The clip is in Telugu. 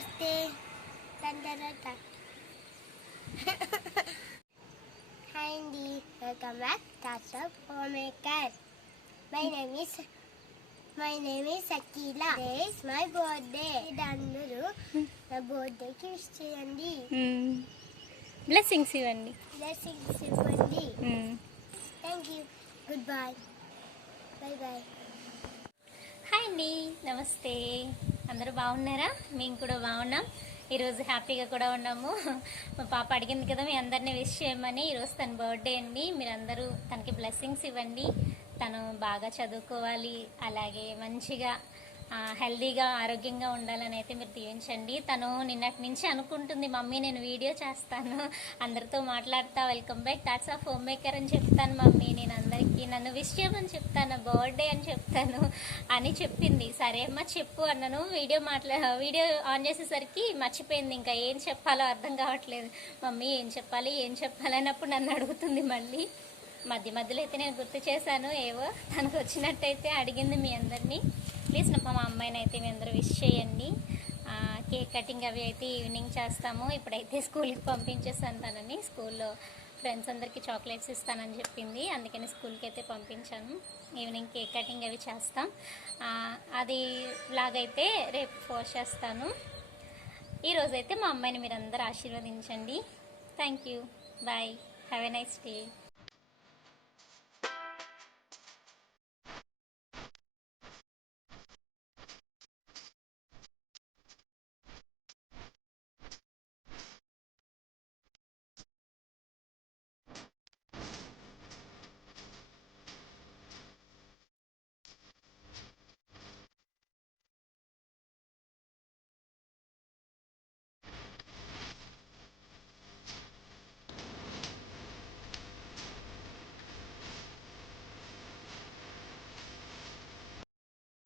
నమస్తే. హాయ్ అండి, welcome back thoughts of home maker. My name is Akhila. Day is my birthday. అందరూ నా బర్త్డేకి విష్ చేయండి, బ్లెస్సింగ్స్ ఇవ్వండి. Thank you. Good bye, bye bye. Hi అండి, నమస్తే. అందరూ బాగున్నారా? మేము కూడా బాగున్నాం. ఈరోజు హ్యాపీగా కూడా ఉన్నాము. మా పాప అడిగింది కదా మీ అందరినీ విష్ చేయమని. ఈరోజు తన బర్త్డే అండి. మీరందరూ తనకి బ్లెస్సింగ్స్ ఇవ్వండి. తను బాగా చదువుకోవాలి, అలాగే మంచిగా హెల్దీగా ఆరోగ్యంగా ఉండాలని అయితే మీరు దీవించండి. తను నిన్నటి నుంచి అనుకుంటుంది, మమ్మీ నేను వీడియో చేస్తాను, అందరితో మాట్లాడతా, welcome back thoughts of home maker అని చెప్తాను మమ్మీ, నేను అందరికీ నన్ను విష్ చేయమని చెప్తాను, బర్త్డే అని చెప్తాను అని చెప్పింది. సరే అమ్మ చెప్పు అన్నాను. వీడియో ఆన్ చేసేసరికి మర్చిపోయింది, ఇంకా ఏం చెప్పాలో అర్థం కావట్లేదు. మమ్మీ ఏం చెప్పాలి అన్నప్పుడు నన్ను అడుగుతుంది మళ్ళీ. మధ్యలో అయితే నేను గుర్తు చేశాను ఏవో, తనకు వచ్చినట్టయితే అడిగింది మీ అందరినీ. ప్లీజ్ మా అమ్మాయిని అయితే మీ అందరూ విష్ చేయండి. కేక్ కటింగ్ అవి అయితే ఈవినింగ్ చేస్తాము. ఇప్పుడైతే స్కూల్కి పంపించేస్తాను తనని. స్కూల్లో ఫ్రెండ్స్ అందరికీ చాక్లెట్స్ ఇస్తానని చెప్పింది, అందుకని స్కూల్కి అయితే పంపించాను. ఈవినింగ్ కేక్ కటింగ్ అవి చేస్తాం. అది లాగైతే రేపు పోస్ట్ చేస్తాను. ఈరోజైతే మా అమ్మాయిని మీరు అందరూ ఆశీర్వదించండి. Thank you, bye, have a nice day.